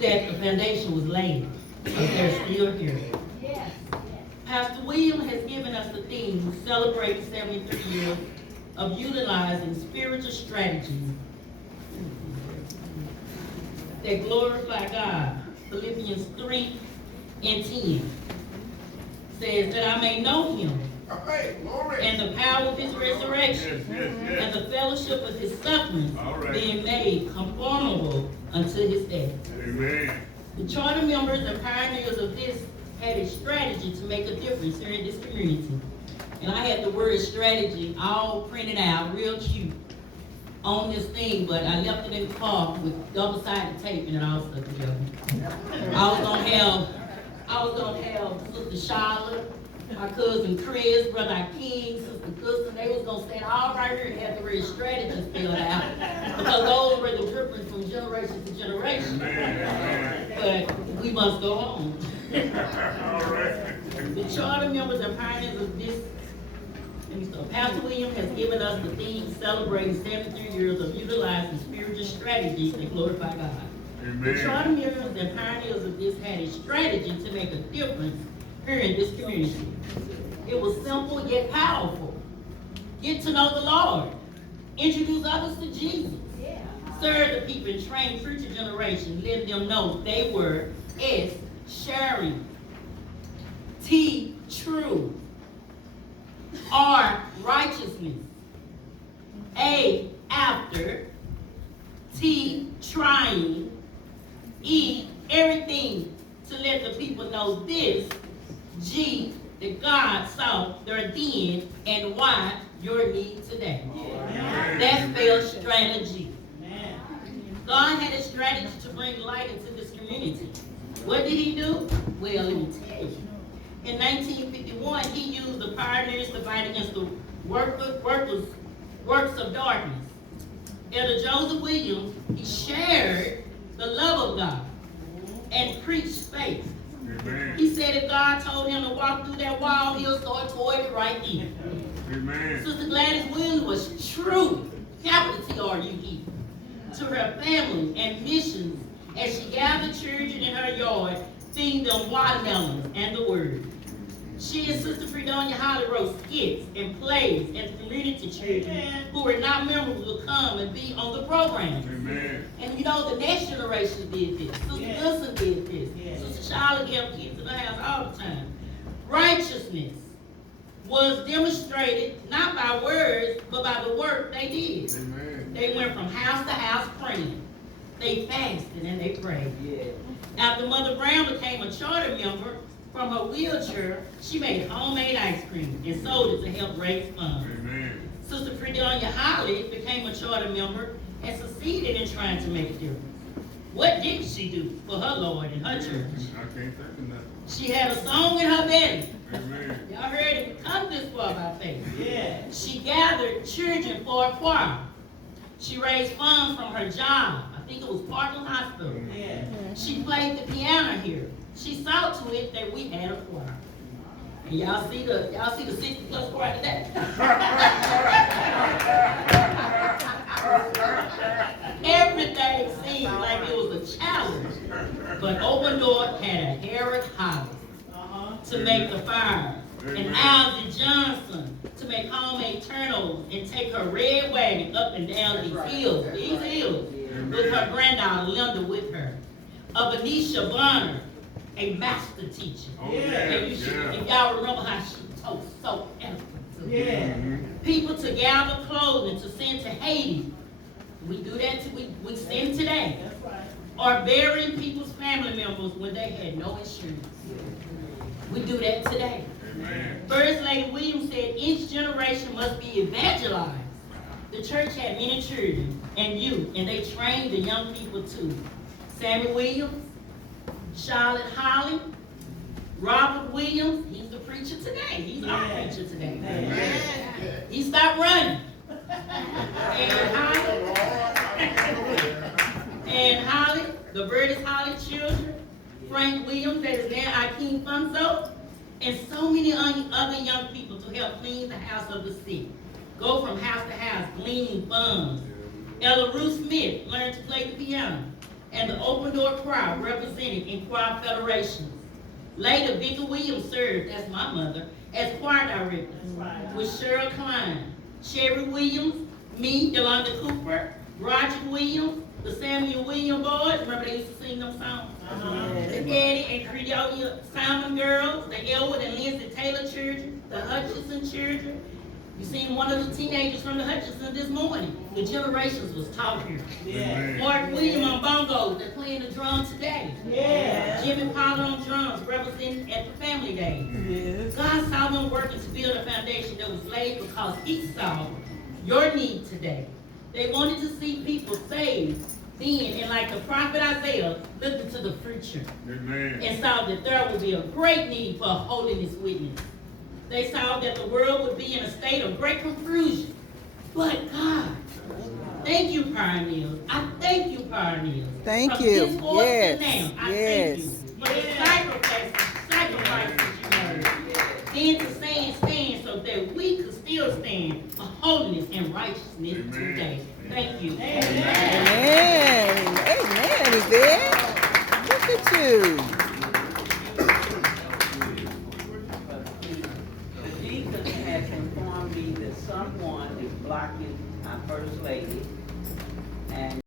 that the foundation was laid, but they're still here. Yes. Pastor William has given us the theme, celebrating 73 years of utilizing spiritual strategies that glorify God. Philippians 3 and 10 says that I may know him and the power of his resurrection and the fellowship of his sufferings, being made conformable unto his death. Amen. The charter members and pioneers of this had a strategy to make a difference here in this community. And I had the word strategy all printed out, real cute, on this thing, but I left it in the car with double-sided tape and it all stuck together. I was gonna have Sister Charlotte, my cousin Chris, Brother Akeem, Sister Custom, they was gonna stand all right here and have the word strategy spelled out, because those were the difference from generation to generation. But we must go on. The charter members and pioneers of this, Pastor William has given us the theme celebrating 73 years of utilizing spiritual strategies that glorify God. Amen. The charter members and pioneers of this had a strategy to make a difference here in this community. It was simple yet powerful. Get to know the Lord. Introduce others to Jesus. Serve the people and train future generations, letting them know they were S, sharing, T, true, R, righteousness, A, after, T, trying, E, everything to let the people know this, G, that God saw their then, and Y, your need today. That spells strategy. God had a strategy to bring light into this community. What did he do? Well, let me tell you. In 1951, he used the pioneers to fight against the works of darkness. Elder Joseph Williams, he shared the love of God and preached faith. Amen. He said if God told him to walk through that wall, he'll start toward it right then. Amen. Sister Gladys Williams was true, capital T-R-U-E, to her family and missions as she gathered children in her yard, feeding them watermelons and the word. She and Sister Fredonia Holly wrote skits and plays as community children who were not members would come and be on the program. Amen. And you know, the next generation did this. Sister Wilson did this. Sister Charlotte gave kids to the house all the time. Righteousness was demonstrated not by words, but by the work they did. Amen. They went from house to house praying. They fasted and they prayed. After Mother Brown became a charter member, from her wheelchair, she made homemade ice cream and sold it to help raise funds. Amen. Sister Fredonia Holly became a charter member and succeeded in trying to make a difference. What did she do for her Lord and her church? I can't think of nothing. She had a song in her belly. Amen. Y'all heard it. We come this far by faith. She gathered children for a choir. She raised funds from her job. I think it was Parkland Hospital. She played the piano here. She saw to it that we had a choir. And y'all see the 60+ choir today? Everything seemed like it was a challenge. But Open Door had a Harry Hollis to make the fire. And Algie Johnson to make homemade turnovers and take her red wagon up and down these hills, with her granddaughter Linda with her. Venetia Bonner, a master teacher. And if y'all remember how she taught so eloquent. People to gather clothing to send to Haiti. We do that we send today. Or burying people's family members when they had no insurance. We do that today. Amen. First Lady Williams said each generation must be evangelized. The church had many children and youth, and they trained the young people too. Sammy Williams, Charlotte Holly, Robert Williams, he's the preacher today. He's our preacher today. He stopped running. And Holly, the Burtis Holly children, Frank Williams, that is now Akeem Funso, and so many other young people to help clean the house of the sick. Go from house to house, gleaning funds. Ella Ruth Smith learned to play the piano. and the Open Door Choir represented in choir federations. Later, Vicki Williams served, that's my mother, as choir director with Cheryl Klein, Sherry Williams, me, Yolanda Cooper, Roger Williams, the Samuel Williams boys, remember they used to sing them songs? The Eddie and Creole Simon girls, the Elwood and Lindsay Taylor children, the Hutchinson children. You seen one of the teenagers from the Hutchinson this morning. The generations was taught here. Amen. Mark William on bongos, they're playing the drums today. Yeah. Jimmy Pollard on drums, representing at the Family Day. Yes. God saw them working to build a foundation that was laid because He saw your need today. They wanted to see people saved then, and like the prophet Isaiah, looked into the future Amen. and saw that there would be a great need for a holiness witness. They saw that the world would be in a state of great confusion. But God, thank you, pioneers. I thank you, pioneers. Thank From you. this forth to Yes. now, I Yes. thank you for the sacrifices you made. Then to stand so that we could still stand for holiness and righteousness Amen. today. Thank you. Amen. Amen, is there? Look at you. The deacon has informed me that someone is blocking our first lady, and